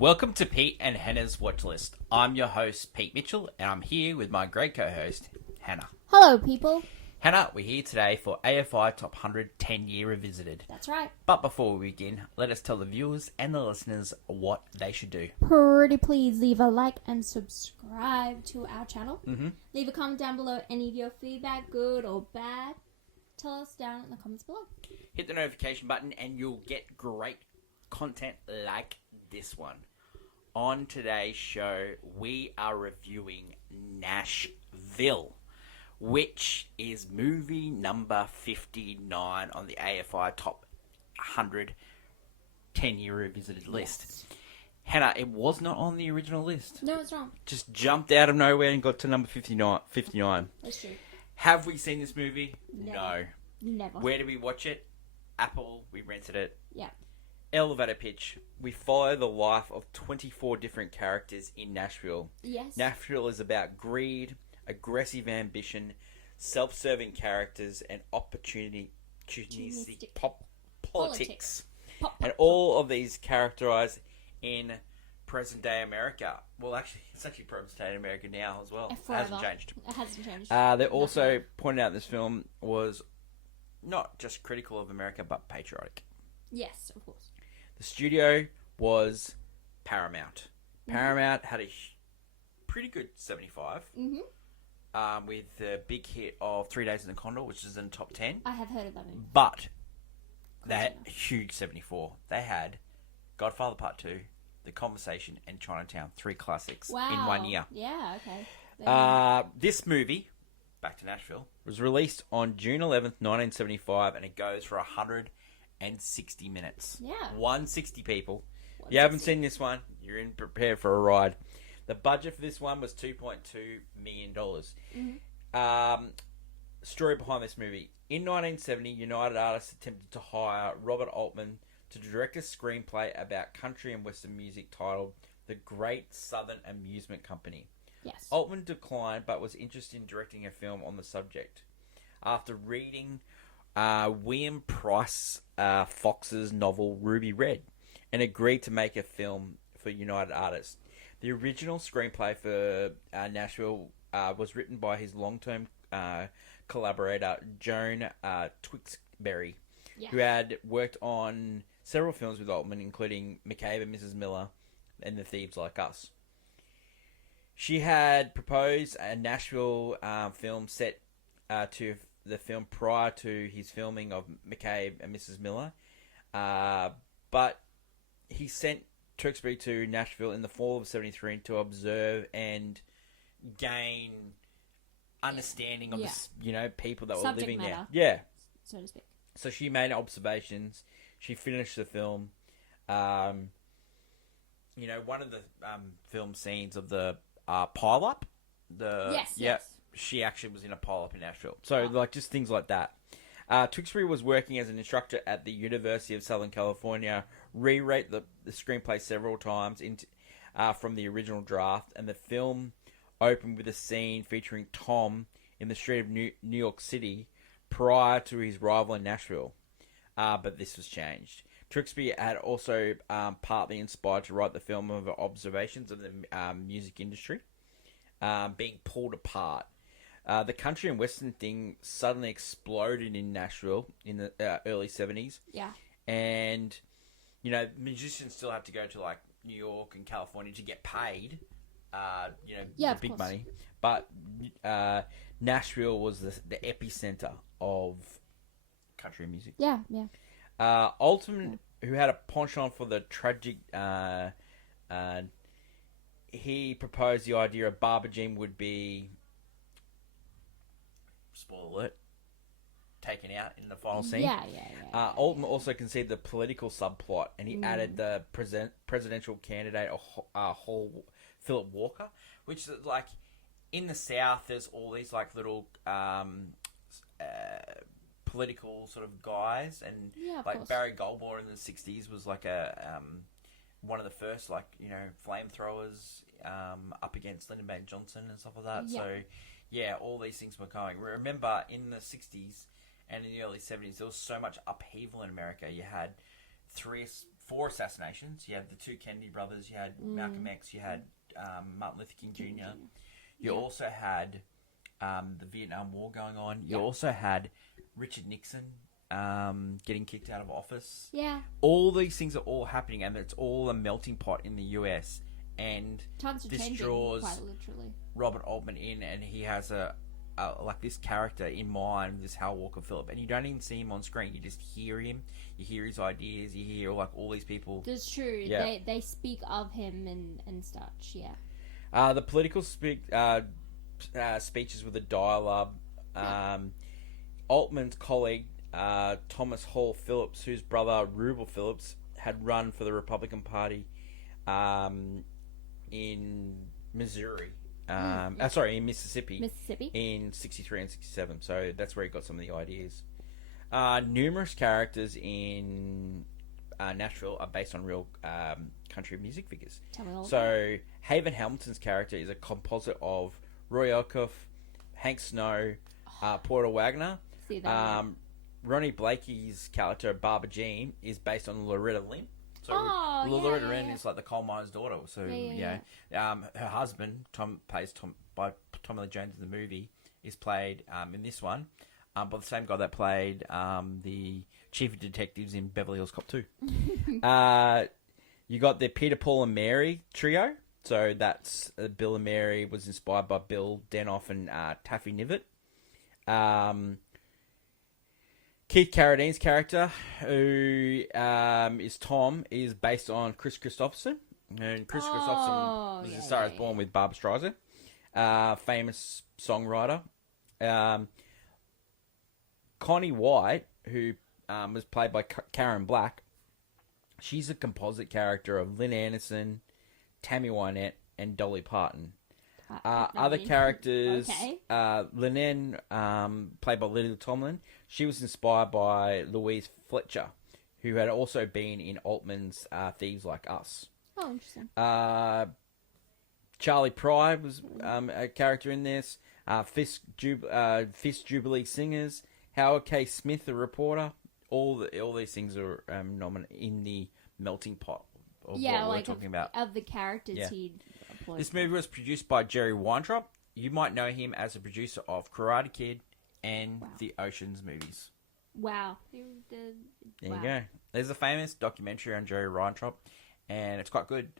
Welcome to Pete and Hannah's Watch List. I'm your host, Pete Mitchell, and I'm here with my great co-host, Hannah. Hello, people. Hannah, we're here today for AFI Top 100 10-Year Revisited. That's right. But before we begin, let us tell the viewers and the listeners what they should do. Pretty please leave a like and subscribe to our channel. Mm-hmm. Leave a comment down below any of your feedback, good or bad. Tell us down in the comments below. Hit the notification button and you'll get great content like this one. On today's show, we are reviewing Nashville, which is movie number 59 on the AFI Top 100 10-Year Revisited list. Yes. Hannah, it was not on the original list. No, it's wrong. Just jumped out of nowhere and got to number 59. That's true. Have we seen this movie? Never. Never. Where did we watch it? Apple. We rented it. Yeah. Elevator pitch. We follow the life of 24 different characters in Nashville. Yes. Nashville is about greed, aggressive ambition, self-serving characters, and opportunistic politics. And all of these characterized in present-day America. Well, actually, it's actually present-day America now as well. It hasn't changed. It hasn't changed. They also pointed out this film was not just critical of America, but patriotic. Yes, of course. The studio was Paramount. Mm-hmm. Paramount had a pretty good 75. Mm-hmm. With the big hit of 3 Days in the Condor, which is in the top 10. I have heard of that movie. But they had a huge 74. They had Godfather Part 2, The Conversation, and Chinatown. 3 classics in 1 year. Yeah, okay. This movie, back to Nashville, was released on June 11th, 1975, and it goes for 160 minutes. Yeah. 160 people. 160. If you haven't seen this one, you're in prepared for a ride. The budget for this one was $2.2 million. Mm-hmm. Story behind this movie. In 1970, United Artists attempted to hire Robert Altman to direct a screenplay about country and western music titled The Great Southern Amusement Company. Yes. Altman declined, but was interested in directing a film on the subject. After reading William Price Fox's novel Ruby Red, and agreed to make a film for United Artists. The original screenplay for Nashville was written by his long-term collaborator Joan Tewksbury, who had worked on several films with Altman, including McCabe and Mrs. Miller and The Thieves Like Us. She had proposed a Nashville film set to the film prior to his filming of McCabe and Mrs. Miller, but he sent Tewksbury to Nashville in the fall of 73 to observe and gain understanding of the people that were living there. Yeah, so to speak. So she made observations. She finished the film. One of the film scenes of the pile-up. Yes. She actually was in a pile-up in Nashville. So, just things like that. Tewksbury was working as an instructor at the University of Southern California, rewrote the screenplay several times from the original draft, and the film opened with a scene featuring Tom in the street of New York City prior to his arrival in Nashville. But this was changed. Tewksbury had also partly inspired to write the film of observations of the music industry being pulled apart. The country and western thing suddenly exploded in Nashville in the early 70s. Yeah. And, musicians still have to go to, New York and California to get paid, the big money. But Nashville was the epicenter of country music. Yeah. Altman, who had a penchant for the tragic, he proposed the idea of Barbara Jean would be, spoiler alert, taken out in the final scene. Yeah. Altman also conceived the political subplot, and he added the presidential candidate, Philip Walker, which is in the South. There's all these little political sort of guys, and Barry Goldwater in the 60s was one of the first flamethrowers up against Lyndon B. Johnson and stuff like that. Yeah. So yeah, all these things were going. Remember, in the 60s and in the early 70s, there was so much upheaval in America. You had three 4 assassinations. You had the 2 Kennedy brothers. You had Malcolm X. You had Martin Luther King Jr. You also had the Vietnam War going on. You also had Richard Nixon getting kicked out of office. Yeah. All these things are all happening, and it's all a melting pot in the US. And Times are this changing, draws quite literally. Robert Altman in, and he has a like this character in mind, this Hal Walker Phillip, and you don't even see him on screen. You just hear him. You hear his ideas. You hear like all these people. That's true. Yeah. They speak of him and such. Yeah. The political speeches with the dialogue. Altman's colleague Thomas Hall Phillips, whose brother Rubel Phillips had run for the Republican Party in Missouri. In Mississippi in 63 and 67. So that's where he got some of the ideas. Numerous characters in Nashville are based on real country music figures. Tell me all about So Haven Hamilton's character is a composite of Roy Elkoff, Hank Snow, Porter Wagner. See that? Ronnie Blakey's character Barbara Jean is based on Loretta Lynn. So Loretta Lynn is like the coal miner's daughter. So her husband, by Tommy Lee Jones in the movie, is played in this one by the same guy that played the chief of detectives in Beverly Hills Cop 2. You got the Peter, Paul, and Mary trio. So that's Bill and Mary was inspired by Bill Denoff and Taffy Nivet. Keith Carradine's character, who is Tom, is based on Chris Christopherson. And Chris Christopherson was a Star is Born with Barbra Streisand, famous songwriter. Connie White, who was played by Karen Black, she's a composite character of Lynn Anderson, Tammy Wynette, and Dolly Parton. Other characters, Lynn, played by Lily Tomlin, she was inspired by Louise Fletcher, who had also been in Altman's Thieves Like Us. Oh, interesting. Charlie Pry was a character in this. Fist Jubilee Singers, Howard K. Smith, the reporter. All these things are in the melting pot of what we're talking about. Of the characters he'd employed. This movie was produced by Jerry Weintraub. You might know him as a producer of Karate Kid and the Ocean's movies. Wow. There you go. There's a famous documentary on Jerry Weintraub, and it's quite good.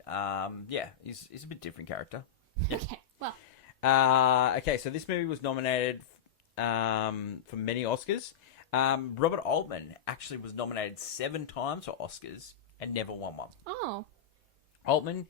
He's a bit different character. Yeah. Okay, well. So this movie was nominated for many Oscars. Robert Altman actually was nominated 7 times for Oscars and never won one. Oh. Altman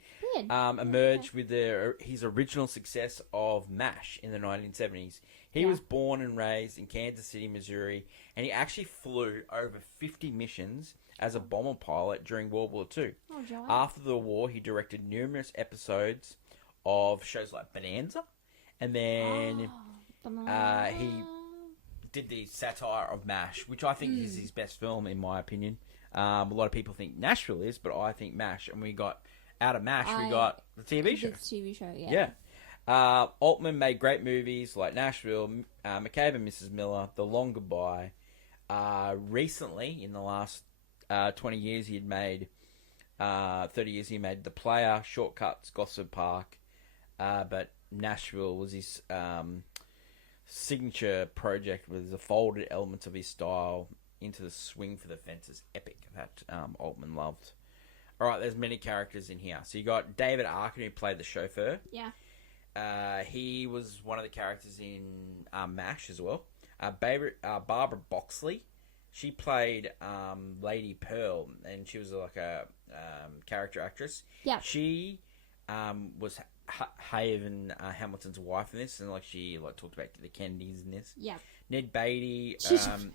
emerged with his original success of MASH in the 1970s. He was born and raised in Kansas City, Missouri, and he actually flew over 50 missions as a bomber pilot during World War II. Oh, joy. After the war, he directed numerous episodes of shows like Bonanza, and then he did the satire of MASH, which I think is his best film, in my opinion. A lot of people think Nashville is, but I think MASH. And we got, out of MASH, we got the TV show. The TV show, yeah. Altman made great movies like Nashville, McCabe and Mrs. Miller, The Long Goodbye. Recently, in the last 20 years, 30 years, he made The Player, Shortcuts, Gosford Park. But Nashville was his signature project with the folded elements of his style into the swing for the fences epic that Altman loved. All right, there's many characters in here. So you got David Arkin, who played the chauffeur. Yeah. He was one of the characters in MASH as well. Barbara Boxley, she played Lady Pearl, and she was like a character actress. Yeah. She was Haven Hamilton's wife in this, and she talked about the Kennedys in this. Yeah. Ned Beatty,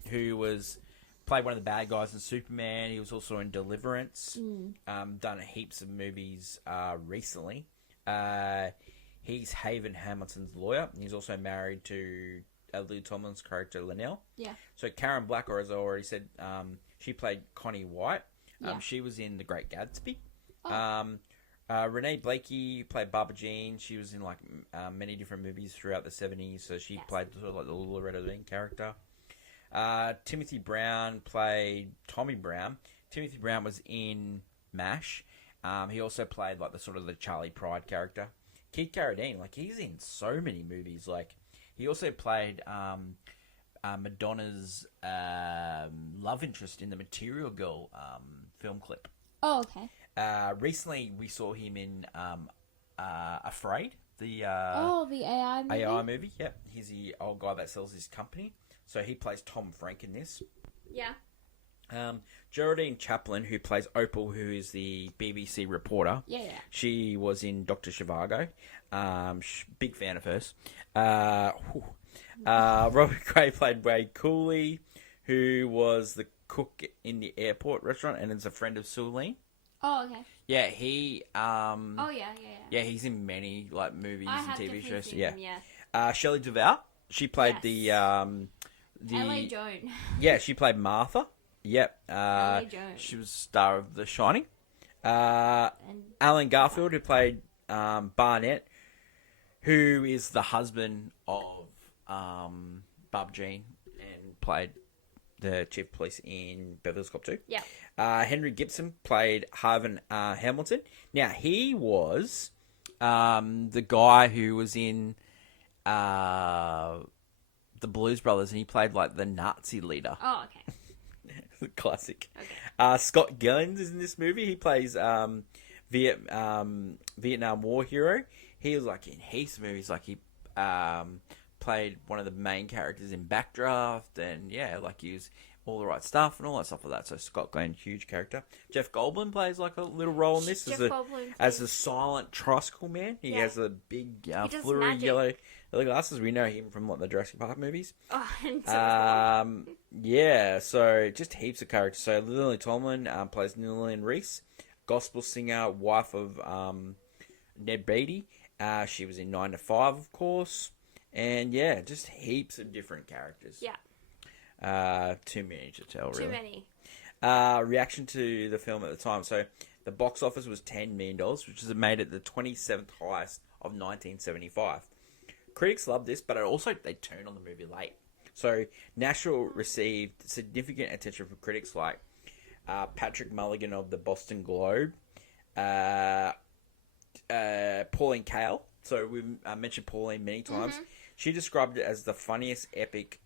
who played one of the bad guys in Superman. He was also in Deliverance. Done heaps of movies recently. He's Haven Hamilton's lawyer. He's also married to Lily Tomlin's character, Linnell. Yeah. So Karen Black, or as I already said, she played Connie White. She was in The Great Gatsby. Oh. Renee Blakey played Barbara Jean. She was in many different movies throughout the 70s. So she played sort of the Loretta Lynn character. Timothy Brown played Tommy Brown. Timothy Brown was in MASH. He also played like the sort of the Charlie Pride character. Keith Carradine, like he's in so many movies. Like he also played Madonna's love interest in the Material Girl film clip. Oh, okay. Recently, we saw him in Afraid, the the AI movie. AI movie. Yep, he's the old guy that sells his company. So he plays Tom Frank in this. Yeah. Geraldine Chaplin, who plays Opal, who is the BBC reporter. Yeah. She was in Dr. Zhivago. Big fan of hers. Robert Gray played Wade Cooley, who was the cook in the airport restaurant and is a friend of Sulene. Oh, okay. Yeah, he. Oh, yeah. Yeah, he's in many like movies and TV shows. Seen him, Shelley Duvall. She played the L.A. Joan. Yeah, she played Martha. Yep. L.A. Joan. She was star of The Shining. Alan Garfield, who played Barnett, who is the husband of Barb Jean and played the chief of police in Beverly Hills Cop 2. Yeah. Henry Gibson played Harvin Hamilton. Now, he was the guy who was in the Blues Brothers, and he played like the Nazi leader. Oh, okay. Classic. Okay. Scott Gillens is in this movie. He plays Vietnam War hero. He was like in heaps of movies. Like he played one of the main characters in Backdraft, and like he was all the right stuff and all that stuff like that. So Scott Glenn, huge character. Jeff Goldblum plays like a little role in this as a silent tricycle man. He has a big flurry yellow glasses. We know him from like the Jurassic Park movies. Oh, and so just heaps of characters. So Lily Tomlin plays Lillian Reese, gospel singer, wife of Ned Beatty. She was in 9 to 5, of course. And just heaps of different characters. Yeah. Too many to tell, really. Too many. Reaction to the film at the time. So the box office was $10 million, which is made it the 27th highest of 1975. Critics loved this, but they turned on the movie late. So Nashville received significant attention from critics like Patrick Mulligan of the Boston Globe, Pauline Kael. So we've mentioned Pauline many times. Mm-hmm. She described it as the funniest epic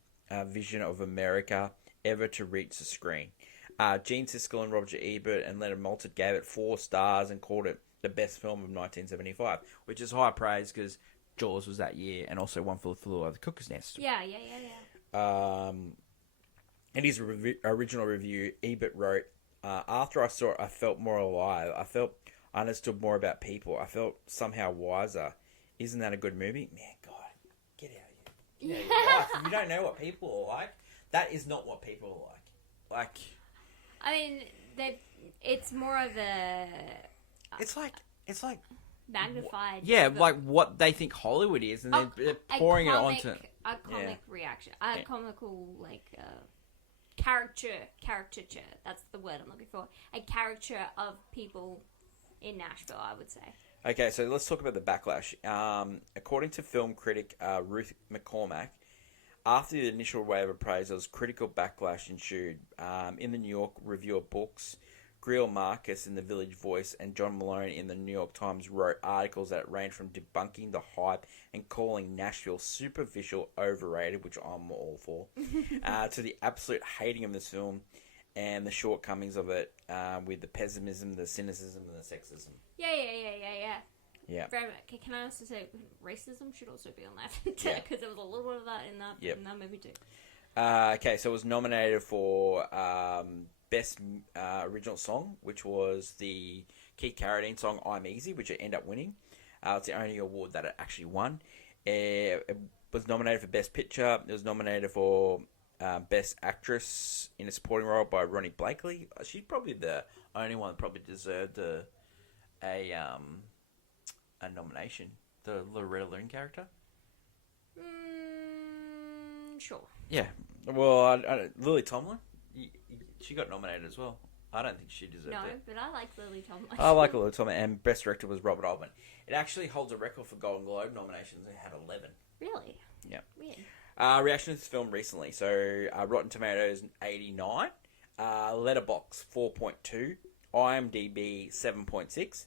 vision of America ever to reach the screen. Gene Siskel and Roger Ebert and Leonard Maltin gave it 4 stars and called it the best film of 1975, which is high praise because Jaws was that year, and also One Flew Over the Cuckoo's Nest. Yeah. In his original review, Ebert wrote, after I saw it, I felt more alive. I felt I understood more about people. I felt somehow wiser. Isn't that a good movie? Man, God, get out of here. Get out of your life. If you don't know what people are like, that is not what people are like. I mean, it's more of a... It's like magnified. Yeah, like what they think Hollywood is, and they're pouring it onto a comic reaction, a comical caricature. That's the word I'm looking for. A caricature of people in Nashville, I would say. Okay, so let's talk about the backlash. According to film critic Ruth McCormack, after the initial wave of praise, there was critical backlash ensued. In the New York Review of Books, Greil Marcus in the Village Voice and John Malone in the New York Times wrote articles that range from debunking the hype and calling Nashville superficial, overrated, which I'm all for, to the absolute hating of this film and the shortcomings of it, with the pessimism, the cynicism, and the sexism. Yeah. Yeah. Very much. Can I also say racism should also be on that because there was a little bit of that in that movie too. Okay, so it was nominated for Best Original Song, which was the Keith Carradine song "I'm Easy," which it ended up winning. It's the only award that it actually won. It was nominated for Best Picture. It was nominated for Best Actress in a Supporting Role by Ronnie Blakely. She's probably the only one that probably deserved a nomination. The Loretta Lynn character. Sure. Yeah. Well, Lily Tomlin. She got nominated as well. I don't think she deserved it. No, but I like Lily Tomlin. I like Lily Tomlin, and Best Director was Robert Altman. It actually holds a record for Golden Globe nominations. It had 11. Really? Yeah. Weird. Reaction to this film recently. So, Rotten Tomatoes, 89. Letterboxd, 4.2. IMDb 7.6.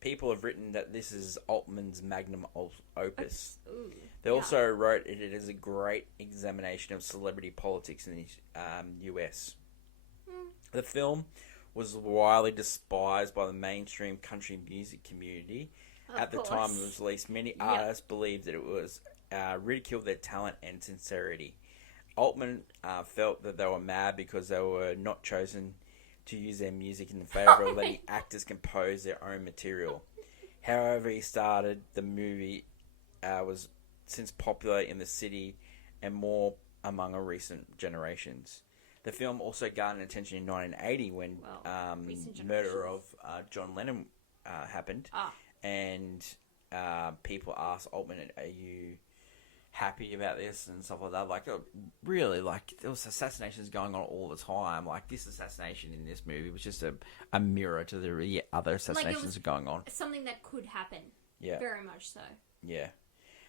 People have written that this is Altman's magnum opus. Ooh, They also wrote it as a great examination of celebrity politics in the US. The film was widely despised by the mainstream country music community. At the time it was released, many artists believed that it was ridiculed their talent and sincerity. Altman felt that they were mad because they were not chosen to use their music in favour of letting actors compose their own material. However, he started the movie was since popular in the city and more among a recent generations. The film also garnered attention in 1980 when the murder of John Lennon happened. And people asked Altman, are you happy about this and stuff like that? Like, really, like, there was assassinations going on all the time. Like, this assassination in this movie was just a mirror to the other assassinations that are going on. Something that could happen. Yeah. Very much so. Yeah.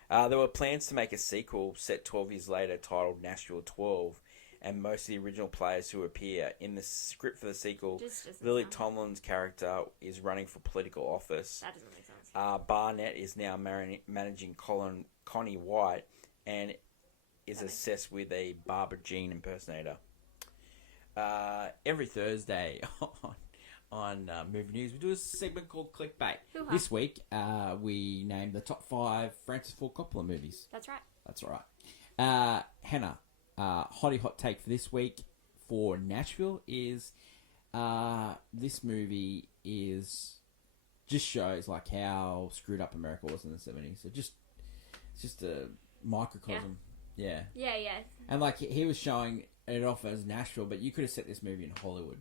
There were plans to make a sequel set 12 years later titled Nashville 12, and most of the original players who appear in the script for the sequel, Lily Tomlin's character is running for political office. That doesn't make sense. Barnett is now managing Connie White and is obsessed with a Barbara Jean impersonator. Every Thursday on Movie News, we do a segment called Clickbait. This week, we named the top 5 Francis Ford Coppola movies. That's right. That's right. Hannah, hottie hot take for this week for Nashville is this movie just shows like how screwed up America was in the 70s. It's just a microcosm. Yeah. And like he was showing it off as Nashville, but you could have set this movie in Hollywood.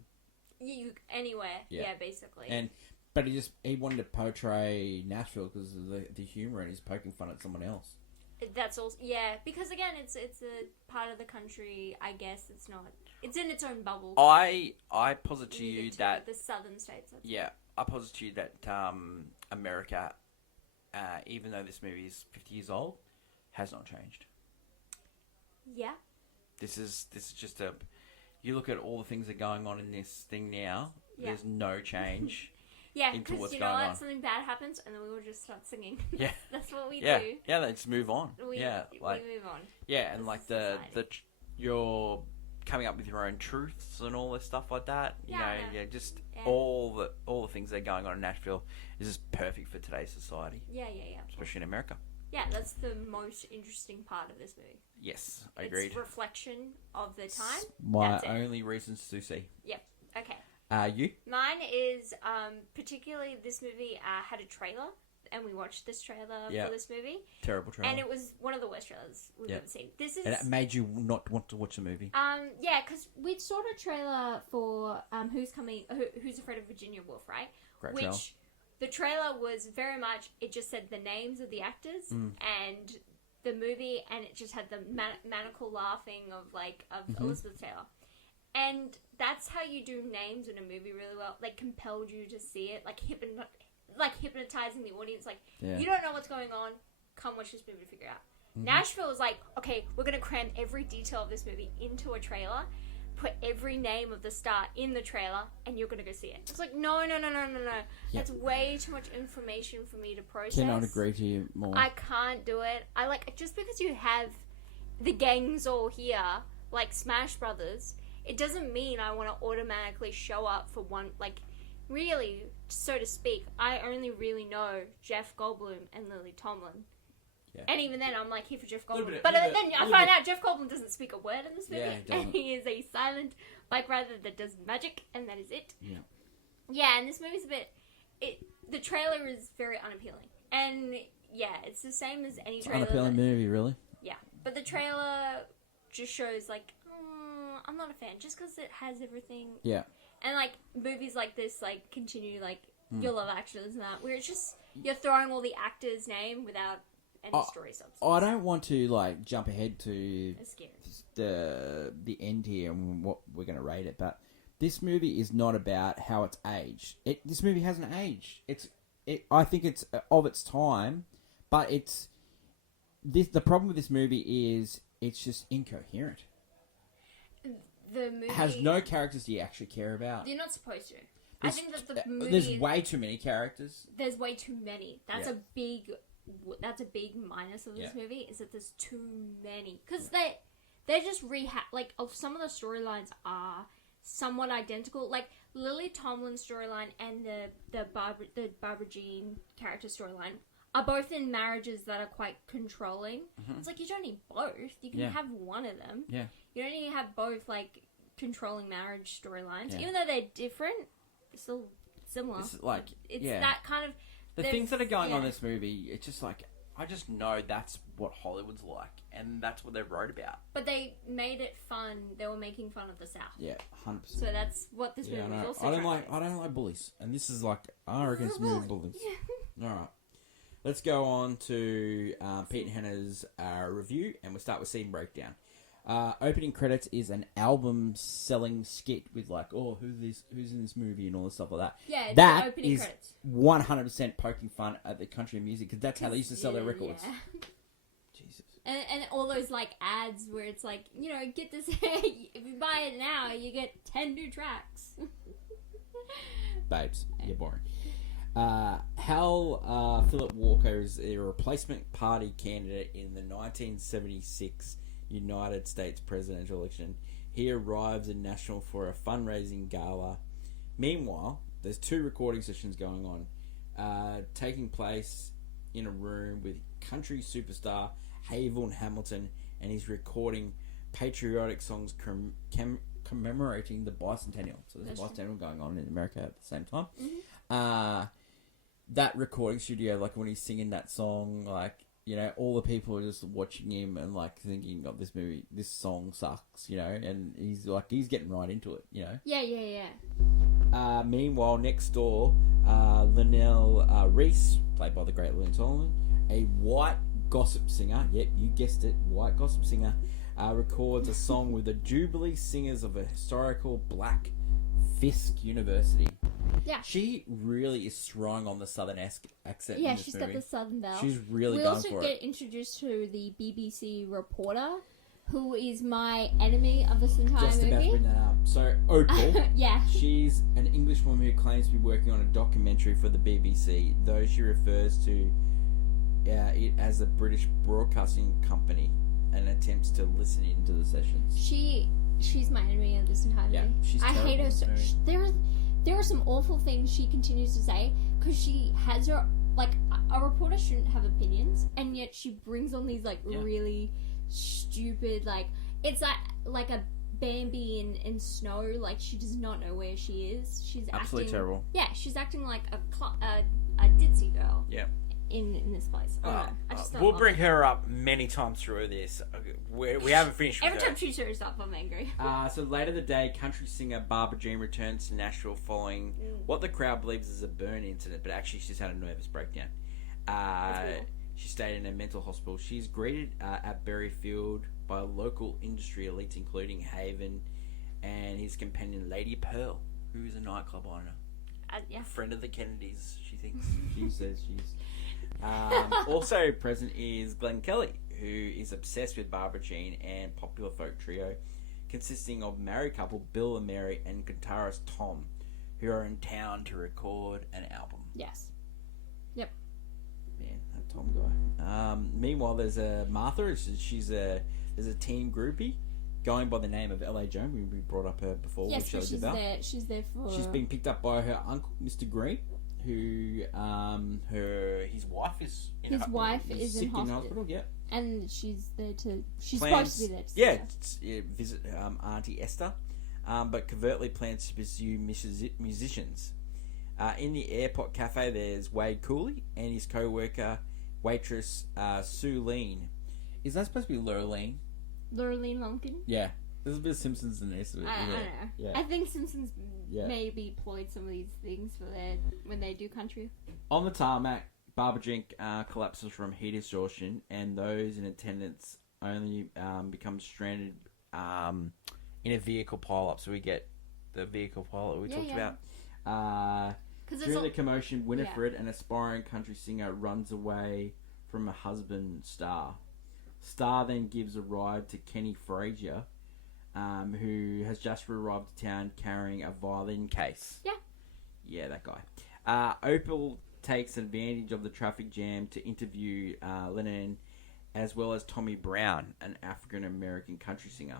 Anywhere. Yeah, basically. But he wanted to portray Nashville because of the humor, and he's poking fun at someone else. That's also because again, it's a part of the country. I guess it's not. It's in its own bubble. I posit to you that the southern states. I posit to you that America, even though this movie is 50 years old, has not changed. Yeah. This is just a. You look at all the things that are going on in this thing now. Yeah. There's no change. Yeah, because you know what? Something bad happens, and then we will just start singing. Yeah, that's what we do. Yeah, they just move on. We move on. Yeah, and like you're coming up with your own truths and all this stuff like that. All the things that are going on in Nashville is just perfect for today's society. Yeah. Especially in America. Yeah, that's the most interesting part of this movie. Yes, I agreed. It's reflection of the time. My only reasons to see. Yep. Okay. You? Mine is particularly this movie had a trailer, and we watched this trailer for this movie. Terrible trailer. And it was one of the worst trailers we've ever seen. And it made you not want to watch the movie. Yeah, because we saw a trailer for Who's Afraid of Virginia Woolf, right? Great trailer. The trailer was very much, it just said the names of the actors and the movie, and it just had the maniacal laughing of Elizabeth Taylor. And that's how you do names in a movie really well. Like, compelled you to see it, like hypnotizing the audience. Like, you don't know what's going on, come watch this movie to figure it out. Nashville was like, okay, we're going to cram every detail of this movie into a trailer, put every name of the star in the trailer, and you're going to go see it. It's like, no. That's way too much information for me to process. Cannot agree to you more. I can't do it. Just because you have the gangs all here, like Smash Brothers, it doesn't mean I want to automatically show up for one, like, really, so to speak. I only really know Jeff Goldblum and Lily Tomlin. Yeah. And even then, I'm like, here for Jeff Goldblum. But then I find out Jeff Goldblum doesn't speak a word in this movie. And he is a silent bike rider that does magic, and that is it. Yeah, and this movie's a bit... the trailer is very unappealing. And, yeah, it's the same as any trailer. Unappealing movie, really? Yeah. But the trailer just shows, like, I'm not a fan. Just because it has everything. Yeah. And, like, movies like this, like, continue, like, Your Love Actually and that, where it's just, you're throwing all the actor's name without any story substance. I don't want to, like, jump ahead to the end here and what we're going to rate it, but this movie is not about how it's aged. This movie hasn't aged. I think it's of its time, but the problem with this movie is it's just incoherent. the movie has no characters you actually care about. You're not supposed to. I think that the movie there's way too many characters. There's way too many. That's Yeah. a big minus of this Yeah. movie is that there's too many because they just like some of the storylines are somewhat identical. Like Lily Tomlin's storyline and the Barbara Jean character storyline are both in marriages that are quite controlling. It's like you don't need both. You can have one of them. Yeah. You don't need to have both like controlling marriage storylines, Yeah. even though they're different. They're still similar. It's like It's that kind of the things that are going on in this movie. It's just like I just know that's what Hollywood's like, and that's what they wrote about. But they made it fun. They were making fun of the South. Yeah, 100%. So that's what this movie was also. I don't like bullies, and this is like I reckon it's movie bullies. All right, let's go on to Pete and Hannah's review, and we'll start with scene breakdown. Opening credits is an album-selling skit with like, who's in this movie and all this stuff like that. Yeah, it's that the opening is credits. 100% poking fun at the country music because that's how they used to sell their records. Yeah. Jesus. And all those like ads where it's like, get this. If you buy it now, you get 10 new tracks. Babes, you're boring. Hal Philip Walker is a replacement party candidate in the 1976 United States presidential election. He arrives in Nashville for a fundraising gala. Meanwhile, there's 2 recording sessions going on, taking place in a room with country superstar Havel Hamilton, and he's recording patriotic songs commemorating the bicentennial. So there's a bicentennial going on in America at the same time. Mm-hmm. That recording studio, like when he's singing that song, like, all the people are just watching him and like thinking, "Oh, this song sucks," and he's getting right into it, Yeah. Meanwhile, next door, Linnell Reese, played by the great Lynn Solomon, a white gossip singer, yep, you guessed it, white gossip singer, records a song with the Jubilee Singers of a historical black Fisk University. Yeah. She really is strong on the southern-esque accent. Yeah, in this she's movie. got the southern belle. She's really we going also for get it. introduced to the BBC reporter, who is my enemy of this entire Just movie. about to bring that up. So, Opal, yeah. she's an English woman who claims to be working on a documentary for the BBC, though she refers to it as a British broadcasting company and attempts to listen into the sessions. She's my enemy of this entire movie. Yeah, she's I hate her so. terrible. There are some awful things she continues to say because she has her like a reporter shouldn't have opinions, and yet she brings on these like really stupid it's like a Bambi in snow. Like she does not know where she is. She's absolutely acting, terrible. Yeah, she's acting like a ditzy girl. Yeah. In this place. I just don't we'll love bring it. her up many times through this. We haven't finished with Every her. time she shows up, I'm angry. So later the day, country singer Barbara Jean returns to Nashville following what the crowd believes is a burn incident, but actually she's had a nervous breakdown. Cool. She stayed in a mental hospital. She's greeted at Berryfield by local industry elites, including Haven and his companion Lady Pearl, who is a nightclub owner. Yeah. Friend of the Kennedys, she thinks. She says she's... also present is Glenn Kelly, who is obsessed with Barbara Jean and popular folk trio consisting of married couple Bill and Mary and guitarist Tom, who are in town to record an album. Yes. Yep. Man, that Tom guy. Meanwhile, there's a Martha. There's a teen groupie going by the name of L.A. Joan. We brought up her before. Yes, but she's there for... She's being picked up by her uncle, Mr. Green, who his wife is in sick in hospital. Yeah, and she's there to. She's plans, supposed to be there. To visit Auntie Esther, but covertly plans to pursue musicians. In the airport cafe, there's Wade Cooley and his co-worker waitress Sue Lean. Is that supposed to be Lurleen? Lurleen Lumpkin. Yeah, there's a bit of Simpsons in this. I don't know. Yeah. I think Simpsons maybe employed some of these things for when they do country. On the tarmac, Barbara Jean collapses from heat exhaustion, and those in attendance only become stranded in a vehicle pile-up. So we get the vehicle pile-up we talked about. During the commotion, Winifred, an aspiring country singer, runs away from her husband, Star. Star then gives a ride to Kenny Frazier, who has just arrived to town carrying a violin case. Yeah. Yeah, that guy. Opal takes advantage of the traffic jam to interview Lennon, as well as Tommy Brown, an African-American country singer.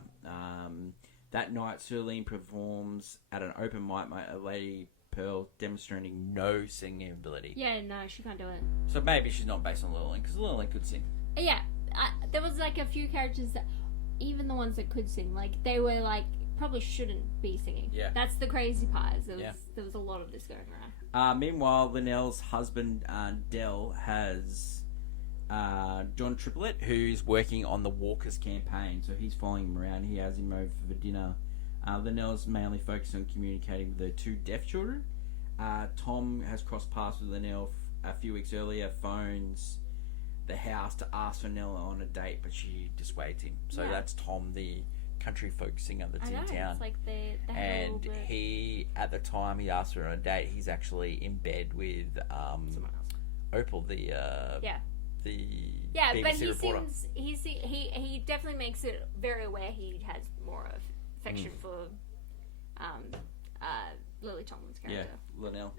That night, Sirlene performs at an open mic, Lady Pearl demonstrating no singing ability. Yeah, no, she can't do it. So maybe she's not based on Lillian, because Lillian could sing. Yeah, there was like a few characters that, even the ones that could sing, like they were like probably shouldn't be singing. Yeah. That's the crazy part. There was a lot of this going around. Meanwhile, Linnell's husband, Dell, has John Triplett, who's working on the Walkers campaign. So he's following him around. He has him over for dinner. Linnell's mainly focused on communicating with her two deaf children. Tom has crossed paths with Linnell a few weeks earlier, phones the house to ask for Nella on a date, but she dissuades him. So that's Tom, the country folk singer that's in town. It's like the and he, at the time he asked her on a date, he's actually in bed with someone else. Opal, the BBC but he reporter. he definitely makes it very aware he has more of affection for Lily Tomlin's character. Yeah, Linnell.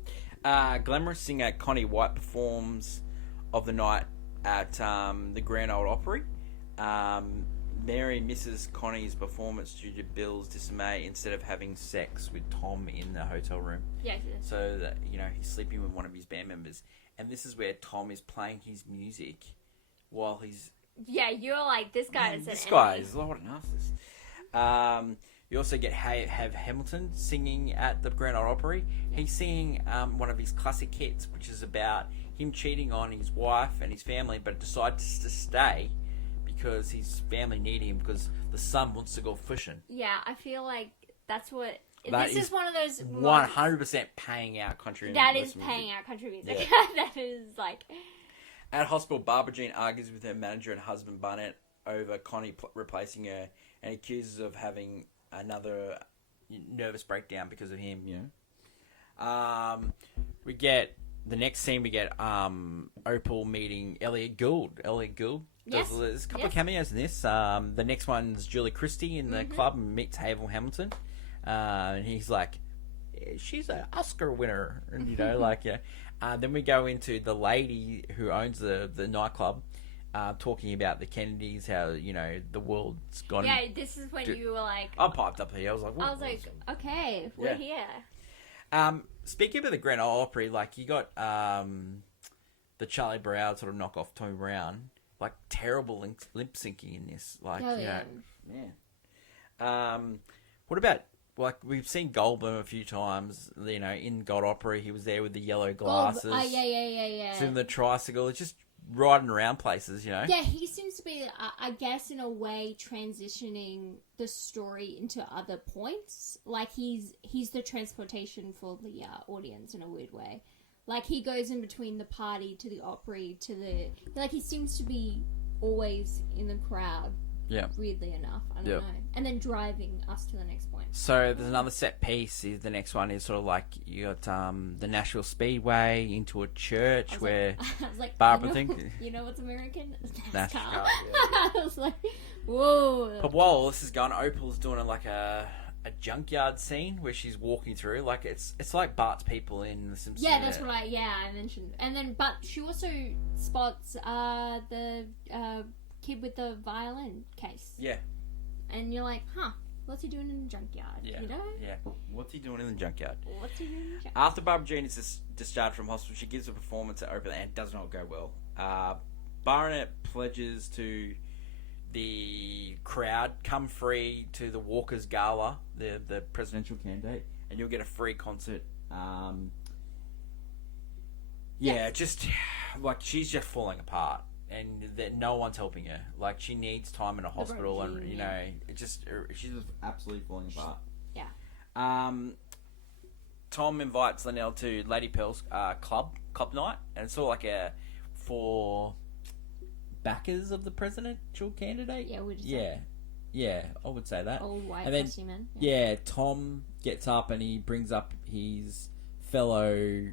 Glamorous singer Connie White performs of the night at the Grand Ole Opry. Mary misses Connie's performance due to Bill's dismay instead of having sex with Tom in the hotel room. Yeah, he does. So that, he's sleeping with one of his band members. And this is where Tom is playing his music while he's... Yeah, you're like, this guy is an This guy is what an narcissist. You also get have Hamilton singing at the Grand Ole Opry. He's singing one of his classic hits, which is about him cheating on his wife and his family, but decides to stay because his family need him because the son wants to go fishing. Yeah, I feel like that's what... That this is one of those... 100% paying out country That music. is paying out country music. Yeah. That is like... At hospital, Barbara Jean argues with her manager and husband Barnett over Connie replacing her and accuses her of having another nervous breakdown because of him. We get the next scene. We get Opal meeting Elliot Gould. Yes. There's a couple of cameos in this. The next one's Julie Christie in the club and meets Havel Hamilton, and he's like, she's an Oscar winner, and then we go into the lady who owns the nightclub. Talking about the Kennedys, how the world's gone. Yeah, this is when you were like... I piped up here. I was like, okay, we're here. Speaking of the Grand Ole Opry, like you got the Charlie Brown sort of knockoff Tommy Brown, like terrible lip syncing in this. Like, what about like we've seen Goldblum a few times? In Gold Opry, he was there with the yellow glasses. Yeah. Sitting on the tricycle. It's just riding around places, Yeah, he seems to be, I guess, in a way, transitioning the story into other points. Like, he's the transportation for the audience in a weird way. Like, he goes in between the party to the Opry to the... Like, he seems to be always in the crowd. Yeah. Weirdly enough. I don't know. And then driving us to the next point. So there's another set piece. The next one is sort of like you got the Nashville Speedway into a church where I was like, Barbara you know what's American? NASCAR. I was like, whoa. But while all this is going, Opal's doing like a junkyard scene where she's walking through. Like it's like Bart's people in The Simpsons. Yeah, that's what I mentioned. And then, but she also spots the kid with the violin case. Yeah. And you're like, what's he doing in the junkyard? Yeah. Yeah. What's he doing in the junkyard? What's he doing in the junkyard? After Barbara Jean is discharged from hospital, she gives a performance at Open and does not go well. Barnett pledges to the crowd, come free to the Walker's Gala, the presidential candidate, and you'll get a free concert. Just like she's just falling apart. And that no one's helping her. Like she needs time in a hospital, and she's just absolutely falling apart. Yeah. Tom invites Linnell to Lady Pearl's club night, and it's sort of like for backers of the presidential candidate. Yeah, would you say? Yeah, I would say that. Old white dusty men. Yeah, Tom gets up and he brings up his fellow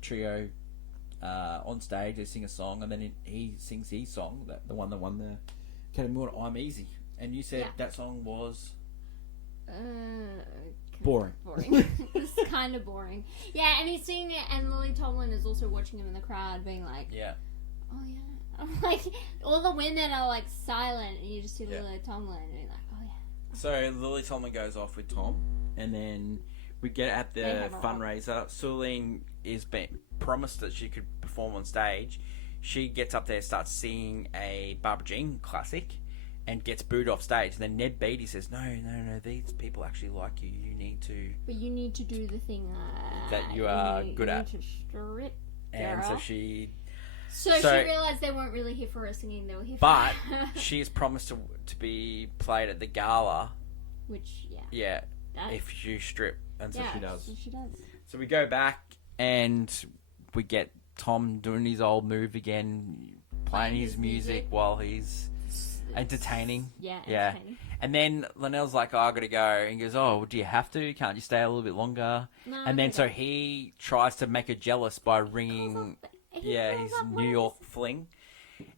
trio. On stage, they sing a song, and then he sings his song, the one that won the Academy Award, "I'm Easy." And you said Yeah. that song was Boring. boring. It's kind of boring. Yeah, and he's singing it, and Lily Tomlin is also watching him in the crowd, being like, Yeah. "Oh yeah." I'm like, all the women are like silent, and you just see Yeah. Lily Tomlin being like, "Oh yeah." So Lily Tomlin goes off with Tom, and then we get at They the have a fundraiser. Sulene is being promised that she could perform on stage. She gets up there, starts singing a Barbara Jean classic, and gets booed off stage. And then Ned Beatty says, "No, these people actually like you. You need to." But you need to do the thing That you are good at. You need to strip, And girl. so she So So- she realised they weren't really here for her singing, they were here for But her. she is promised to be played at the gala. Which, yeah. Yeah, That, if you strip, and so yeah, she does. so she does. So we go back and we get Tom doing his old move again, playing his music while he's entertaining. Yeah, Yeah. entertaining. And then Linnell's like, "Oh, I gotta go," and he goes, "Oh, do you have to? Can't you stay a little bit longer?" No, And then I so don't. he tries to make her jealous by ringing, He yeah, calls his up New Liz. York fling.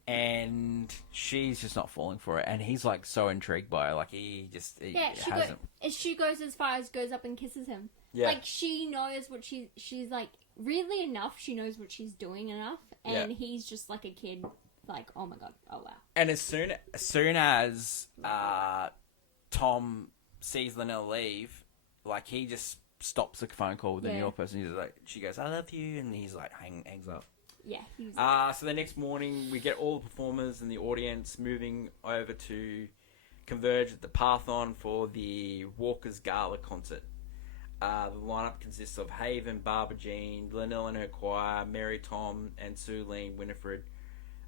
And she's just not falling for it, and he's like so intrigued by her, like he Yeah, hasn't. she goes as far as goes up and kisses him. Yeah, Like, she knows what she's like, weirdly enough, she knows what she's doing enough, and he's just like a kid, like, oh my god, oh wow. and as soon as Tom sees Linnell leave, like he just stops the phone call with the New Yeah. York person. He's like, she goes, "I love you," and he's like hangs up. Yeah, he's So the next morning, we get all the performers and the audience moving over to converge at the Parthenon for the Walker's Gala concert. The lineup consists of Haven, Barbara Jean, Linnell and her choir, Mary Tom, and Sulene Winifred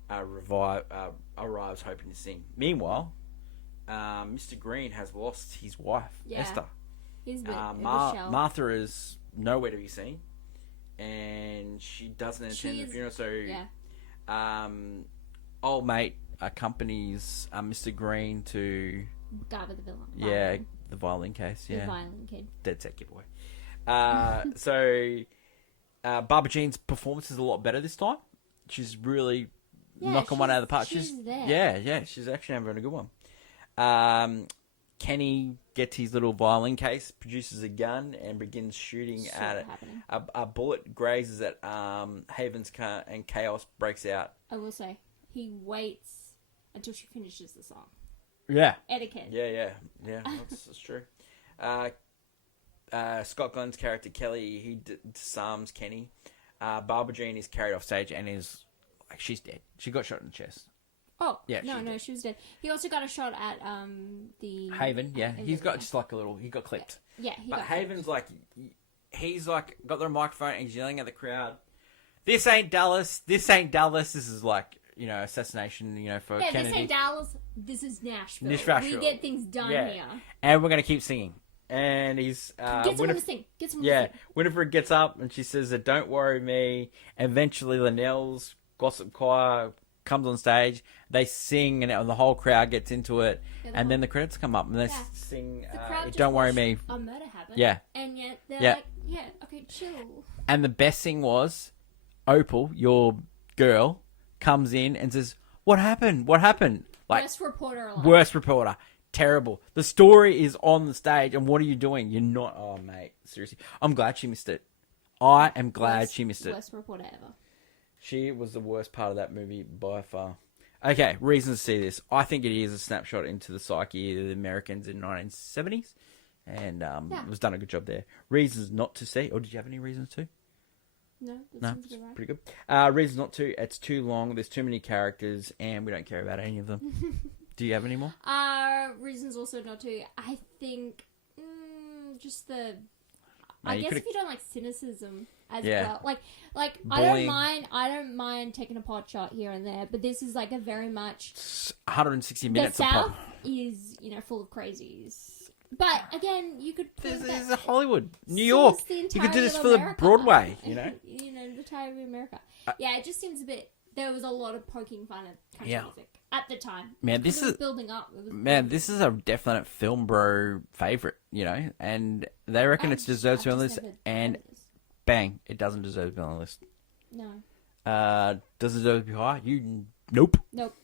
arrives hoping to sing. Meanwhile, Mr. Green has lost his wife, Yeah. Esther. he's with Michelle. Martha is nowhere to be seen, and she doesn't attend the She's- funeral. So, yeah. Old mate accompanies Mr. Green to Guy with the villain. the violin case. The Yeah, violin kid. dead set giveaway. So Barbara Jean's performance is a lot better this time. She's really Yeah, knocking one out of the park. she's there. Yeah, she's actually having a good one. Kenny gets his little violin case, produces a gun, and begins shooting Sort at of it. happening. A bullet grazes at Haven's car, and chaos breaks out. I will say, he waits until she finishes the song. Yeah. Etiquette. Yeah, that's true. Scott Glenn's character Kelly, he disarms Kenny. Barbara Jean is carried off stage and is like, she's dead. She got shot in the chest. Oh, Yeah, no, she's dead. she was dead. He also got a shot at the Haven, yeah, Haven, he's got yeah. just like a little. He got clipped. Yeah, he But got Haven's like, he's like got the microphone and he's yelling at the crowd. This ain't Dallas. This ain't Dallas. This is like, assassination. For Yeah, Kennedy. this ain't Dallas. This is Nashville. Nashville. We get things done Yeah. here. And we're gonna keep singing. And he's Get someone to sing. Get someone to Yeah, sing. Winifred gets up and she says that "Don't worry me." Eventually, Linnell's gossip choir comes on stage. They sing, and the whole crowd gets into it. Yeah, And then the credits come up, and they Yeah. sing The crowd just "Don't worry watched me." a murder happen. Yeah. And yet they're Yeah. like, yeah, okay, chill. And the best thing was, Opal, your girl, comes in and says, "What happened? What happened?" Like, Worst reporter alive. worst reporter. Terrible. The story is on the stage, and what are you doing? You're not. Oh, mate, seriously. I'm glad she missed it. I am glad Worst- she missed it. Worst reporter ever. She was the worst part of that movie by far. Okay, reasons to see this. I think it is a snapshot into the psyche of the Americans in the 1970s, and it was done a good job there. Reasons not to see, or did you have any reasons to? No, that No, seems it's good, right? pretty good. Reasons not to. It's too long. There's too many characters, and we don't care about any of them. Do you have any more? Reasons also not to. I think just the. No, I you guess could've- if you don't like cynicism as Yeah. well, like Bullying. I don't mind taking a pot shot here and there, but this is like a very much It's 160 the minutes of South pop. is full of crazies. But again, you could put This that, is Hollywood, New so York. is the You could do entirety this of for the America. Broadway, the entirety of America. Yeah, it just seems a bit. There was a lot of poking fun at country Yeah. music at the time. Man, Because this it was is building up. It was Man, building this is a definite film bro favorite, and they reckon it deserves to be on the list, and bang, it doesn't deserve to be on the list. No. Does it deserve to be high? Nope. Nope.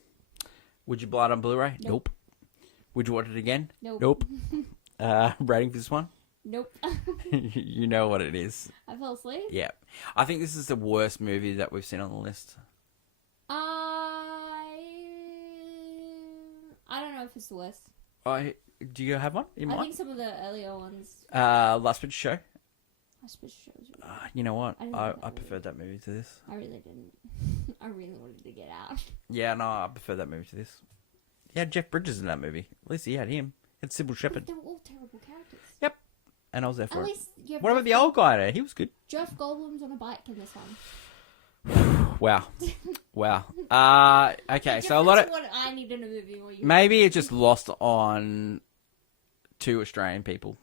Would you buy it on Blu-ray? Nope. Would you watch it again? Nope. Rating for this one? Nope. You know what it is. I fell asleep. Yeah. I think this is the worst movie that we've seen on the list. I don't know if it's the worst. Do you have one in I mind? think some of the earlier ones. Last Picture Show. I suppose shows. You know what? I didn't I like that preferred that movie to this. I really didn't. I really wanted to get out. Yeah, no, I prefer that movie to this. He had Jeff Bridges in that movie. At least he had him. He had Sybil Shepherd. They were all terrible characters. Yep. And I was there for At it. least you have What about the old guy there? He was good. Jeff Goldblum's on a bike in this one. Wow. Okay, so a Difference lot of... to what I need in a movie. Or you Maybe it just lost on 2 Australian people.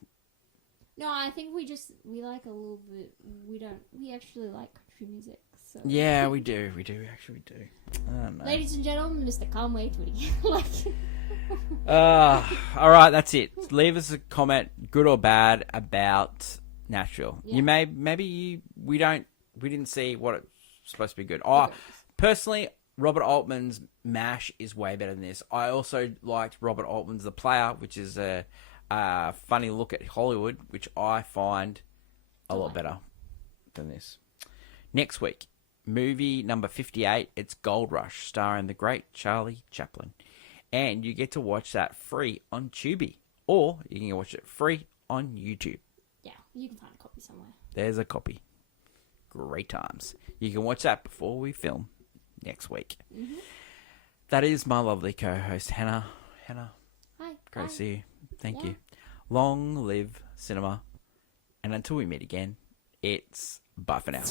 No, I think we like a little bit. We actually like country music. So. Yeah, we do. We actually do. I don't know. Ladies and gentlemen, Mr. Conway Twitty. Like. All right, that's it. Leave us a comment, good or bad, about Nashville. Yeah. We didn't see what it's supposed to be good. Okay. Personally, Robert Altman's MASH is way better than this. I also liked Robert Altman's The Player, which is a funny look at Hollywood, which I find a lot better than this. Next week, movie number 58, it's Gold Rush, starring the great Charlie Chaplin. And you get to watch that free on Tubi, or you can watch it free on YouTube. Yeah, you can find a copy somewhere. There's a copy. Great times. You can watch that before we film next week. Mm-hmm. That is my lovely co-host, Hannah. Hi. Great to see you. Thank you. Long live cinema. And until we meet again, it's bye for now.